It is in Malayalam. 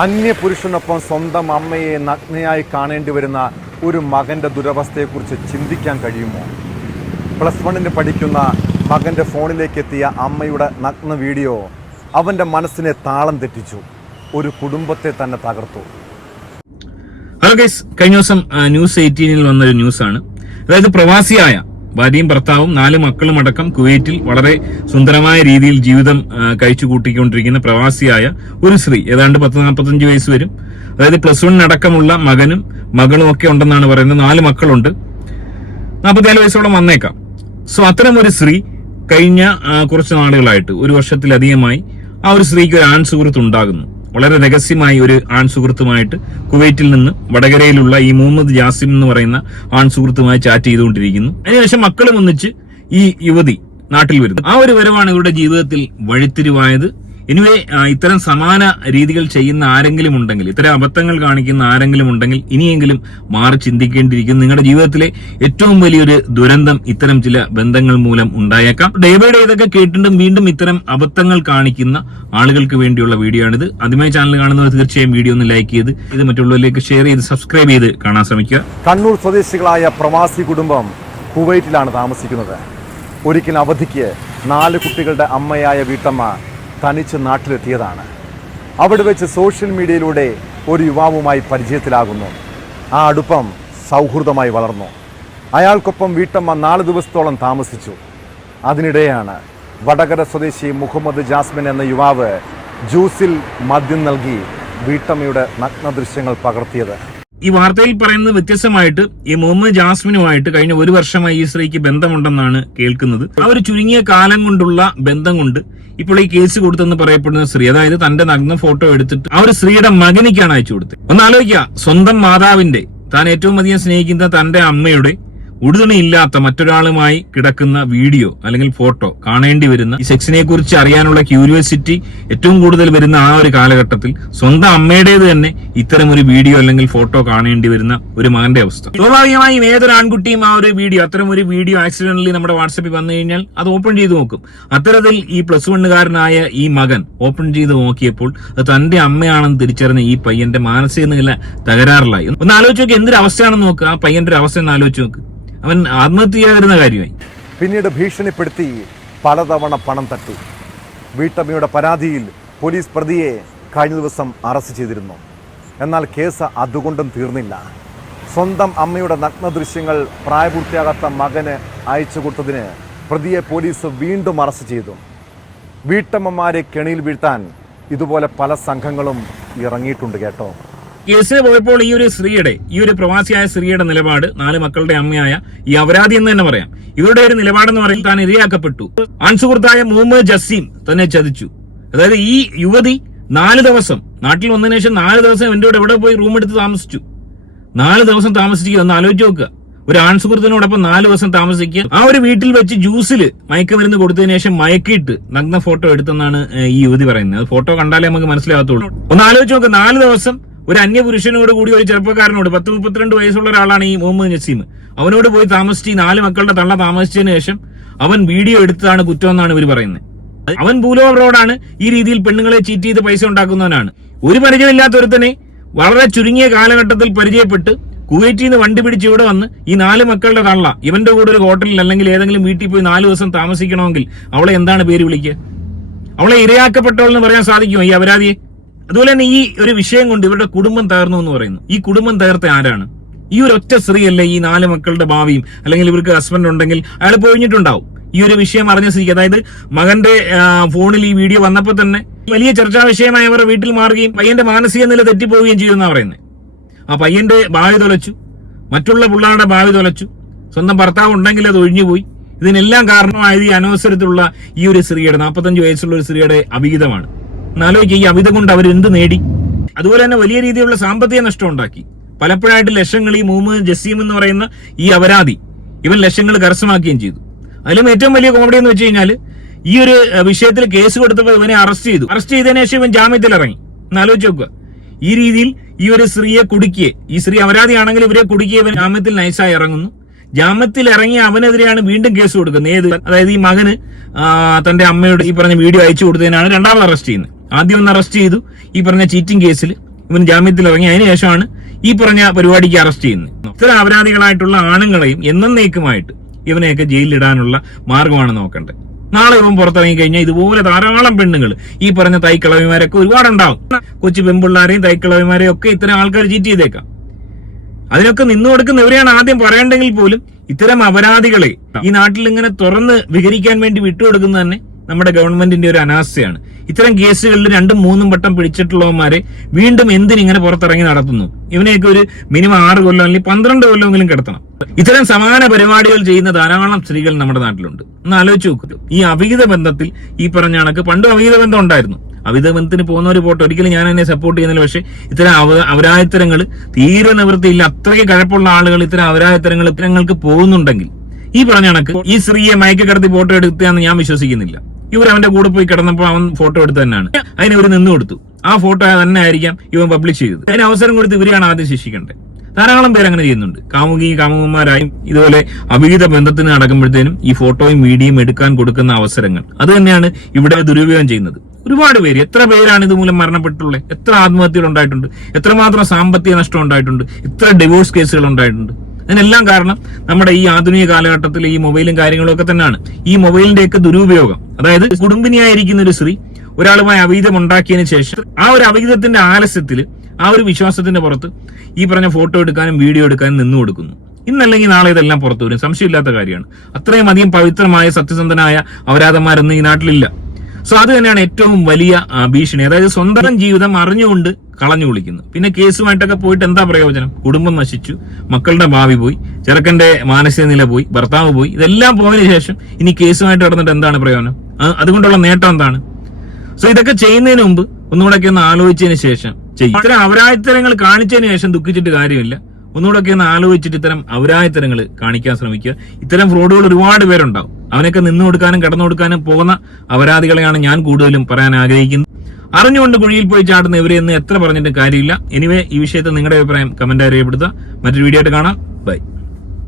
അന്യപുരുഷനൊപ്പം സ്വന്തം അമ്മയെ നഗ്നയായി കാണേണ്ടി വരുന്ന ഒരു മകന്റെ ദുരവസ്ഥയെക്കുറിച്ച് ചിന്തിക്കാൻ കഴിയുമോ? പ്ലസ് വണ്ണിന് പഠിക്കുന്ന മകന്റെ ഫോണിലേക്ക് എത്തിയ അമ്മയുടെ നഗ്ന വീഡിയോ അവന്റെ മനസ്സിനെ താളം തെറ്റിച്ചു. ഒരു കുടുംബത്തെ തന്നെ തകർത്തു. ഹലോ ഗൈസ് കഴിഞ്ഞ ദിവസം ന്യൂസ് എയ്റ്റീനിൽ വന്നൊരു ന്യൂസാണ്. അതായത് പ്രവാസിയായ ഭാര്യയും ഭർത്താവും നാല് മക്കളും അടക്കം കുവൈറ്റിൽ വളരെ സുന്ദരമായ രീതിയിൽ ജീവിതം കഴിച്ചു കൂട്ടിക്കൊണ്ടിരിക്കുന്ന പ്രവാസിയായ ഒരു സ്ത്രീ. ഏതാണ്ട് പത്ത് നാൽപ്പത്തഞ്ച് വയസ്സ് വരും. അതായത് പ്ലസ് വണ്ണിനടക്കമുള്ള മകനും മകളും ഒക്കെ ഉണ്ടെന്നാണ് പറയുന്നത്. നാല് മക്കളുണ്ട്. നാൽപ്പത്തിനാല് വയസ്സോളം വന്നേക്കാം. സോ അത്തരം ഒരു സ്ത്രീ കഴിഞ്ഞ കുറച്ച് നാളുകളായിട്ട് ഒരു വർഷത്തിലധികമായി ആ ഒരു സ്ത്രീക്ക് ഒരു ആൺ സുഹൃത്ത് ഉണ്ടാകുന്നു. വളരെ രഹസ്യമായി ഒരു ആൺ സുഹൃത്തുമായിട്ട് കുവൈറ്റിൽ നിന്ന് വടകരയിലുള്ള ഈ മുഹമ്മദ് ജാസിം എന്ന് പറയുന്ന ആൺ സുഹൃത്തുമായി ചാറ്റ് ചെയ്തുകൊണ്ടിരിക്കുന്നു. അതിനുശേഷം മക്കളും ഒന്നിച്ച് ഈ യുവതി നാട്ടിൽ വരുന്നു. ആ ഒരു വരവാണ് ഇവരുടെ ജീവിതത്തിൽ വഴിത്തിരിവായത്. എനിവേ ഇത്തരം സമാന രീതികൾ ചെയ്യുന്ന ആരെങ്കിലും ഉണ്ടെങ്കിൽ ഇത്തരം അബദ്ധങ്ങൾ കാണിക്കുന്ന ആരെങ്കിലും ഉണ്ടെങ്കിൽ ഇനിയെങ്കിലും മാറി ചിന്തിക്കേണ്ടിയിരിക്കുന്നു. നിങ്ങളുടെ ജീവിതത്തിലെ ഏറ്റവും വലിയൊരു ദുരന്തം ഇത്തരം ചില ബന്ധങ്ങൾ മൂലം ഉണ്ടായേക്കാം. ഡേ ഇതൊക്കെ കേട്ടിട്ടും വീണ്ടും ഇത്തരം അബദ്ധങ്ങൾ കാണിക്കുന്ന ആളുകൾക്ക് വേണ്ടിയുള്ള വീഡിയോ ആണിത്. ആദ്യമായി ചാനൽ കാണുന്നവർ തീർച്ചയായും വീഡിയോ ഒന്ന് ലൈക്ക് ചെയ്ത് ഇത് മറ്റുള്ളവരിലേക്ക് ഷെയർ ചെയ്ത് സബ്സ്ക്രൈബ് ചെയ്ത് കാണാൻ ശ്രമിക്കുക. കണ്ണൂർ സ്വദേശികളായ പ്രവാസി കുടുംബം കുവൈറ്റിലാണ് താമസിക്കുന്നത്. ഒരിക്കൽ അവധിക്ക് നാല് കുട്ടികളുടെ അമ്മയായ വീട്ടമ്മ തനിച്ച് നാട്ടിലെത്തിയതാണ്. അവിടെ വെച്ച് സോഷ്യൽ മീഡിയയിലൂടെ ഒരു യുവാവുമായി പരിചയത്തിലാകുന്നു. ആ അടുപ്പം സൗഹൃദമായി വളർന്നു. അയാൾക്കൊപ്പം വീട്ടമ്മ നാല് ദിവസത്തോളം താമസിച്ചു. അതിനിടെയാണ് വടകര സ്വദേശി മുഹമ്മദ് ജാസ്മിൻ എന്ന യുവാവ് ജ്യൂസിൽ മദ്യം നൽകി വീട്ടമ്മയുടെ നഗ്നദൃശ്യങ്ങൾ പകർത്തിയത്. ഈ വാർത്തയിൽ പറയുന്നത് വ്യത്യസ്തമായിട്ട് ഈ മുഹമ്മദ് ജാസ്മിനുമായിട്ട് കഴിഞ്ഞ ഒരു വർഷമായി ഈ സ്ത്രീക്ക് ബന്ധമുണ്ടെന്നാണ് കേൾക്കുന്നത്. ആ ഒരു ചുരുങ്ങിയ കാലം കൊണ്ടുള്ള ബന്ധം കൊണ്ട് ഇപ്പോൾ ഈ കേസ് കൊടുത്തെന്ന് പറയപ്പെടുന്ന സ്ത്രീ അതായത് തന്റെ നഗ്ന ഫോട്ടോ എടുത്തിട്ട് ആ ഒരു സ്ത്രീയുടെ മകനിക്കാണ് അയച്ചു കൊടുത്തത്. ഒന്ന് ആലോചിക്കുക സ്വന്തം മാതാവിന്റെ താൻ ഏറ്റവും അധികം സ്നേഹിക്കുന്ന തന്റെ അമ്മയുടെ ഉടുതുണിയില്ലാത്ത മറ്റൊരാളുമായി കിടക്കുന്ന വീഡിയോ അല്ലെങ്കിൽ ഫോട്ടോ കാണേണ്ടി വരുന്ന ഈ സെക്സിനെ കുറിച്ച് അറിയാനുള്ള ക്യൂരിയോസിറ്റി ഏറ്റവും കൂടുതൽ വരുന്ന ആ ഒരു കാലഘട്ടത്തിൽ സ്വന്തം അമ്മയുടേത് തന്നെ ഇത്തരം ഒരു വീഡിയോ അല്ലെങ്കിൽ ഫോട്ടോ കാണേണ്ടി വരുന്ന ഒരു മകന്റെ അവസ്ഥ. സ്വാഭാവികമായും ഏതൊരു ആൺകുട്ടിയും ആ ഒരു വീഡിയോ അത്തരം ഒരു വീഡിയോ ആക്സിഡന്റലി നമ്മുടെ വാട്സപ്പിൽ വന്നു കഴിഞ്ഞാൽ അത് ഓപ്പൺ ചെയ്ത് നോക്കും. അത്തരത്തിൽ ഈ പ്ലസ് വണ്ണുകാരനായ ഈ മകൻ ഓപ്പൺ ചെയ്ത് നോക്കിയപ്പോൾ അത് തന്റെ അമ്മയാണെന്ന് തിരിച്ചറിഞ്ഞ ഈ പയ്യന്റെ മാനസിക നില തകരാറിലായി. ഒന്ന് ആലോചിച്ച് നോക്കുക എന്തൊരു അവസ്ഥയാണെന്ന് നോക്കുക ആ പയ്യന്റെ ഒരു അവസ്ഥ ഒന്ന് ആലോചിച്ച് നോക്ക്. അവൻ ആത്മഹത്യ ചെയ്യാതിരുന്ന കാര്യമായി. പിന്നീട് ഭീഷണിപ്പെടുത്തി പലതവണ പണം തട്ടി. വീട്ടമ്മയുടെ പരാതിയിൽ പോലീസ് പ്രതിയെ കഴിഞ്ഞ ദിവസം അറസ്റ്റ് ചെയ്തിരുന്നു. എന്നാൽ കേസ് അതുകൊണ്ടും തീർന്നില്ല. സ്വന്തം അമ്മയുടെ നഗ്ന ദൃശ്യങ്ങൾ പ്രായപൂർത്തിയാകാത്ത മകന് അയച്ചു കൊടുത്തതിന് പ്രതിയെ പോലീസ് വീണ്ടും അറസ്റ്റ് ചെയ്തു. വീട്ടമ്മമാരെ കെണിയിൽ വീഴ്ത്താൻ ഇതുപോലെ പല സംഘങ്ങളും ഇറങ്ങിയിട്ടുണ്ട് കേട്ടോ. കേസിന് പോയപ്പോൾ ഈ ഒരു സ്ത്രീയുടെ ഈ ഒരു പ്രവാസിയായ സ്ത്രീയുടെ നിലപാട് നാല് മക്കളുടെ അമ്മയായ ഈ അപരാധി എന്ന് തന്നെ പറയാം. ഇവരുടെ ഒരു നിലപാടെന്ന് പറയുന്നത് താൻ ഇരയാക്കപ്പെട്ടു. ആൺസുഹൃത്തായ മുഹമ്മദ് ജസീം തന്നെ ചതിച്ചു. അതായത് ഈ യുവതി നാല് ദിവസം നാട്ടിൽ വന്നതിന് ശേഷം നാല് ദിവസം എന്റെ കൂടെ എവിടെ പോയി റൂം എടുത്ത് താമസിച്ചു? നാല് ദിവസം താമസിക്കുക ഒന്ന് ആലോചിച്ച് നോക്കുക. ഒരു ആൺസുഹൃത്തിനോടൊപ്പം നാല് ദിവസം താമസിക്കുക. ആ ഒരു വീട്ടിൽ വെച്ച് ജ്യൂസിൽ മയക്കുമരുന്ന് കൊടുത്തതിന് ശേഷം മയക്കിയിട്ട് നഗ്ന ഫോട്ടോ എടുത്തെന്നാണ് ഈ യുവതി പറയുന്നത്. ഫോട്ടോ കണ്ടാലേ നമുക്ക് മനസ്സിലാകത്തുള്ളൂ. ഒന്ന് ആലോചിച്ച് നോക്കുക നാല് ദിവസം ഒരു അന്യപുരുഷനോട് കൂടി ഒരു ചെറുപ്പക്കാരനോട് പത്ത് മുപ്പത്തിരണ്ട് വയസ്സുള്ള ഒരാളാണ് ഈ മുഹമ്മദ് നസീം. അവനോട് പോയി താമസിച്ച് ഈ നാല് മക്കളുടെ തള്ള താമസിച്ചതിന് ശേഷം അവൻ വീഡിയോ എടുത്തതാണ് കുറ്റം എന്നാണ് ഇവർ പറയുന്നത്. അവൻ ഭൂലോകരോടാണ് ഈ രീതിയിൽ പെണ്ണുങ്ങളെ ചീറ്റ് ചെയ്ത് പൈസ ഉണ്ടാക്കുന്നവനാണ്. ഒരു പരിചയമില്ലാത്ത ഒരുത്തനെ വളരെ ചുരുങ്ങിയ കാലഘട്ടത്തിൽ പരിചയപ്പെട്ട് കുവൈറ്റിൽ നിന്ന് വണ്ടി പിടിച്ച് ഇവിടെ വന്ന് ഈ നാല് മക്കളുടെ തള്ള ഇവന്റെ കൂടെ ഒരു ഹോട്ടലിൽ അല്ലെങ്കിൽ ഏതെങ്കിലും വീട്ടിൽ പോയി നാല് ദിവസം താമസിക്കണമെങ്കിൽ അവളെ എന്താണ് പേര് വിളിക്കുക? അവളെ ഇരയാക്കപ്പെട്ടവളെന്ന് പറയാൻ സാധിക്കുമോ ഈ അപരാധിയെ? അതുപോലെ തന്നെ ഈ ഒരു വിഷയം കൊണ്ട് ഇവരുടെ കുടുംബം തകർന്നു എന്ന് പറയുന്നു. ഈ കുടുംബം തകർത്ത ആരാണ്? ഈ ഒരു ഒറ്റ സ്ത്രീ അല്ലേ ഈ നാല് മക്കളുടെ ഭാവിയും അല്ലെങ്കിൽ ഇവർക്ക് ഹസ്ബൻഡ് ഉണ്ടെങ്കിൽ അയാൾ പോയിഞ്ഞിട്ടുണ്ടാവും ഈ ഒരു വിഷയം അറിഞ്ഞ സ്ത്രീ അതായത് മകന്റെ ഫോണിൽ ഈ വീഡിയോ വന്നപ്പോൾ തന്നെ വലിയ ചർച്ചാ വിഷയമായി അവർ വീട്ടിൽ മാറുകയും പയ്യന്റെ മാനസിക നില തെറ്റിപ്പോവുകയും ചെയ്യുന്ന പറയുന്നത് ആ പയ്യന്റെ ഭാവി തൊലച്ചു മറ്റുള്ള പിള്ളേരുടെ ഭാവി തൊലച്ചു സ്വന്തം ഭർത്താവ് ഉണ്ടെങ്കിൽ അത് ഒഴിഞ്ഞുപോയി. ഇതിനെല്ലാം കാരണമായത് ഈ അനവസരത്തിലുള്ള ഈ ഒരു സ്ത്രീയുടെ നാൽപ്പത്തഞ്ച് വയസ്സുള്ള ഒരു സ്ത്രീയുടെ അവിഹിതമാണ്. എന്നാലോചിക്കുക ഈ അമിത കൊണ്ട് അവർ എന്ത് നേടി? അതുപോലെ തന്നെ വലിയ രീതിയിലുള്ള സാമ്പത്തിക നഷ്ടം ഉണ്ടാക്കി. പലപ്പോഴായിട്ട് ലക്ഷങ്ങൾ ഈ മുഹമ്മദ് ജസീം എന്ന് പറയുന്ന ഈ അപരാധി ഇവൻ ലക്ഷങ്ങൾ കരസ്ഥമാക്കുകയും ചെയ്തു. അതിലും ഏറ്റവും വലിയ കോമഡി എന്ന് വെച്ച് കഴിഞ്ഞാൽ ഈ ഒരു വിഷയത്തിൽ കേസ് കൊടുത്തപ്പോൾ ഇവനെ അറസ്റ്റ് ചെയ്തു. അറസ്റ്റ് ചെയ്തതിനു ശേഷം ഇവൻ ജാമ്യത്തിൽ ഇറങ്ങി. എന്നാലോചിച്ച് നോക്കുക. ഈ രീതിയിൽ ഈ ഒരു സ്ത്രീയെ കുടുക്കിയെ ഈ സ്ത്രീ അപരാധിയാണെങ്കിൽ ഇവരെ കുടുക്കിയ ഇവൻ ജാമ്യത്തിൽ നൈസായി ഇറങ്ങുന്നു. ജാമ്യത്തിൽ ഇറങ്ങി അവനെതിരെയാണ് വീണ്ടും കേസ് കൊടുക്കുന്നത്. ഏത്? അതായത് ഈ മകന് തന്റെ അമ്മയുടെ ഈ പറഞ്ഞ വീഡിയോ അയച്ചു കൊടുത്തതിനാണ് രണ്ടാമത് അറസ്റ്റ് ചെയ്യുന്നത്. ആദ്യം ഒന്ന് അറസ്റ്റ് ചെയ്തു. ഈ പറഞ്ഞ ചീറ്റിംഗ് കേസിൽ ഇവൻ ജാമ്യത്തിൽ ഇറങ്ങി അതിനുശേഷമാണ് ഈ പറഞ്ഞ പരിപാടിക്ക് അറസ്റ്റ് ചെയ്യുന്നത്. ഇത്തരം അപരാധികളായിട്ടുള്ള ആണുങ്ങളെയും എന്നേക്കുമായിട്ട് ഇവനെയൊക്കെ ജയിലിലിടാനുള്ള മാർഗമാണ് നോക്കേണ്ടത്. നാളെ ഇവൻ പുറത്തിറങ്ങി കഴിഞ്ഞാൽ ഇതുപോലെ ധാരാളം പെണ്ണുങ്ങൾ ഈ പറഞ്ഞ തൈക്കളവിമാരൊക്കെ ഒരുപാടുണ്ടാവും. കൊച്ചു പെൺപിള്ളാരെയും തൈക്കളവിമാരെയും ഒക്കെ ഇത്തരം ആൾക്കാർ ചീറ്റ് ചെയ്തേക്കാം. അതിനൊക്കെ നിന്നു കൊടുക്കുന്നവരെയാണ് ആദ്യം പറയേണ്ടെങ്കിൽ പോലും ഇത്തരം അപരാധികളെ ഈ നാട്ടിൽ ഇങ്ങനെ തുറന്ന് വിഹരിക്കാൻ വേണ്ടി വിട്ടുകൊടുക്കുന്നത് തന്നെ നമ്മുടെ ഗവൺമെന്റിന്റെ ഒരു അനാസ്ഥയാണ്. ഇത്തരം കേസുകളിൽ രണ്ടും മൂന്നും വട്ടം പിടിച്ചിട്ടുള്ളവന്മാരെ വീണ്ടും എന്തിനിങ്ങനെ പുറത്തിറങ്ങി നടത്തുന്നു? ഇവനെയൊക്കെ ഒരു മിനിമം ആറ് കൊല്ലം അല്ലെങ്കിൽ പന്ത്രണ്ട് കൊല്ലമെങ്കിലും കിടത്തണം. ഇത്തരം സമാന പരിപാടികൾ ചെയ്യുന്ന ധാരാളം സ്ത്രീകൾ നമ്മുടെ നാട്ടിലുണ്ട്. ഒന്ന് ആലോചിച്ച് നോക്കൂ. ഈ അവിഹിത ബന്ധത്തിൽ ഈ പറഞ്ഞ കണക്ക് പണ്ടും അവിഹിത ബന്ധം ഉണ്ടായിരുന്നു. അവിഹിത ബന്ധത്തിന് പോകുന്നവർ പോട്ടെ ഒരിക്കലും ഞാൻ എന്നെ സപ്പോർട്ട് ചെയ്യുന്നില്ല. പക്ഷേ ഇത്തരം അവ- അവരായത്തരങ്ങൾ തീരെ നിവൃത്തിയില്ല. അത്രയ്ക്ക് കഴപ്പുള്ള ആളുകൾ ഇത്തരം അവരായത്തരങ്ങൾ ഇത്തരങ്ങൾക്ക് പോകുന്നുണ്ടെങ്കിൽ ഈ പറഞ്ഞ കണക്ക് ഈ സ്ത്രീയെ മയക്കക്കടത്തി കിടത്തി ഫോട്ടോ എടുക്കുകയെന്ന് ഞാൻ വിശ്വസിക്കുന്നില്ല. ഇവർ അവന്റെ കൂടെ പോയി കിടന്നപ്പോൾ അവൻ ഫോട്ടോ എടുത്ത് തന്നെയാണ്. അതിന് ഇവർ നിന്ന് കൊടുത്തു. ആ ഫോട്ടോ തന്നെ ആയിരിക്കാം ഇവൻ പബ്ലിഷ് ചെയ്തത്. അതിന് അവസരം കൊടുത്ത് ഇവരെയാണ് ആദ്യം ശിക്ഷിക്കേണ്ടത്. ധാരാളം പേര് അങ്ങനെ ചെയ്യുന്നുണ്ട്. കാമുകി കാമുകന്മാരായും ഇതുപോലെ അവിഹിത ബന്ധത്തിന് നടക്കുമ്പോഴത്തേനും ഈ ഫോട്ടോയും വീഡിയോയും എടുക്കാൻ കൊടുക്കുന്ന അവസരങ്ങൾ. അത് തന്നെയാണ് ഇവിടെ ദുരുപയോഗം ചെയ്യുന്നത്. ഒരുപാട് പേര് എത്ര പേരാണ് ഇതുമൂലം മരണപ്പെട്ടുള്ളത്? എത്ര ആത്മഹത്യകൾ ഉണ്ടായിട്ടുണ്ട്? എത്രമാത്രം സാമ്പത്തിക നഷ്ടം ഉണ്ടായിട്ടുണ്ട്? എത്ര ഡിവോഴ്സ് കേസുകൾ ഉണ്ടായിട്ടുണ്ട്? അതിനെല്ലാം കാരണം നമ്മുടെ ഈ ആധുനിക കാലഘട്ടത്തിൽ ഈ മൊബൈലും കാര്യങ്ങളൊക്കെ തന്നെയാണ്. ഈ മൊബൈലിന്റെ ഒക്കെ ദുരുപയോഗം. അതായത് കുടുംബിനിയായിരിക്കുന്ന ഒരു സ്ത്രീ ഒരാളുമായി അവൈധം ഉണ്ടാക്കിയതിനു ശേഷം ആ ഒരു അവൈധത്തിന്റെ ആലസ്യത്തിൽ ആ ഒരു വിശ്വാസത്തിന്റെ പുറത്ത് ഈ പറഞ്ഞ ഫോട്ടോ എടുക്കാനും വീഡിയോ എടുക്കാനും നിന്നു കൊടുക്കുന്നു. ഇന്നല്ലെങ്കിൽ നാളെ ഇതെല്ലാം പുറത്തു വരും. സംശയമില്ലാത്ത കാര്യമാണ്. അത്രയും അധികം പവിത്രമായ സത്യസന്ധനായ അപരാധന്മാരൊന്നും ഈ നാട്ടിലില്ല. സോ അത് തന്നെയാണ് ഏറ്റവും വലിയ ഭീഷണി. അതായത് സ്വന്തം ജീവിതം അറിഞ്ഞുകൊണ്ട് കളഞ്ഞു കുളിക്കുന്നു പിന്നെ കേസുമായിട്ടൊക്കെ പോയിട്ട് എന്താ പ്രയോജനം? കുടുംബം നശിച്ചു മക്കളുടെ ഭാവി പോയി ചെറുക്കന്റെ മാനസിക നില പോയി ഭർത്താവ് പോയി ഇതെല്ലാം പോയതിനു ശേഷം ഇനി കേസുമായിട്ട് നടന്നിട്ട് എന്താണ് പ്രയോജനം? അതുകൊണ്ടുള്ള നേട്ടം എന്താണ്? സോ ഇതൊക്കെ ചെയ്യുന്നതിന് മുമ്പ് ഒന്നുകൂടെ ഒന്ന് ആലോചിച്ചതിന് ശേഷം ചെയ്യും. ഇത്തരം അവരായത്തരങ്ങൾ കാണിച്ചതിന് ശേഷം ദുഃഖിച്ചിട്ട് കാര്യമില്ല. ഒന്നുകൂടെ ഒന്ന് ആലോചിച്ചിട്ട് ഇത്തരം അവരായത്തരങ്ങൾ കാണിക്കാൻ ശ്രമിക്കുക. ഇത്തരം ഫ്രോഡുകൾ ഒരുപാട് പേരുണ്ടാവും. അവനൊക്കെ നിന്നു കൊടുക്കാനും കടന്നു കൊടുക്കാനും പോകുന്ന അപരാധികളെയാണ് ഞാൻ കൂടുതലും പറയാൻ ആഗ്രഹിക്കുന്നത്. അറിഞ്ഞുകൊണ്ട് കുഴിയിൽ പോയി ചാടുന്ന ഇവരെ എന്ന് എത്ര പറഞ്ഞിട്ട് കാര്യമില്ല. എനിവേ ഈ വിഷയത്തിൽ നിങ്ങളുടെ അഭിപ്രായം കമന്റ് രേഖപ്പെടുത്തുക. മറ്റൊരു വീഡിയോ ആയിട്ട് കാണാം. ബൈ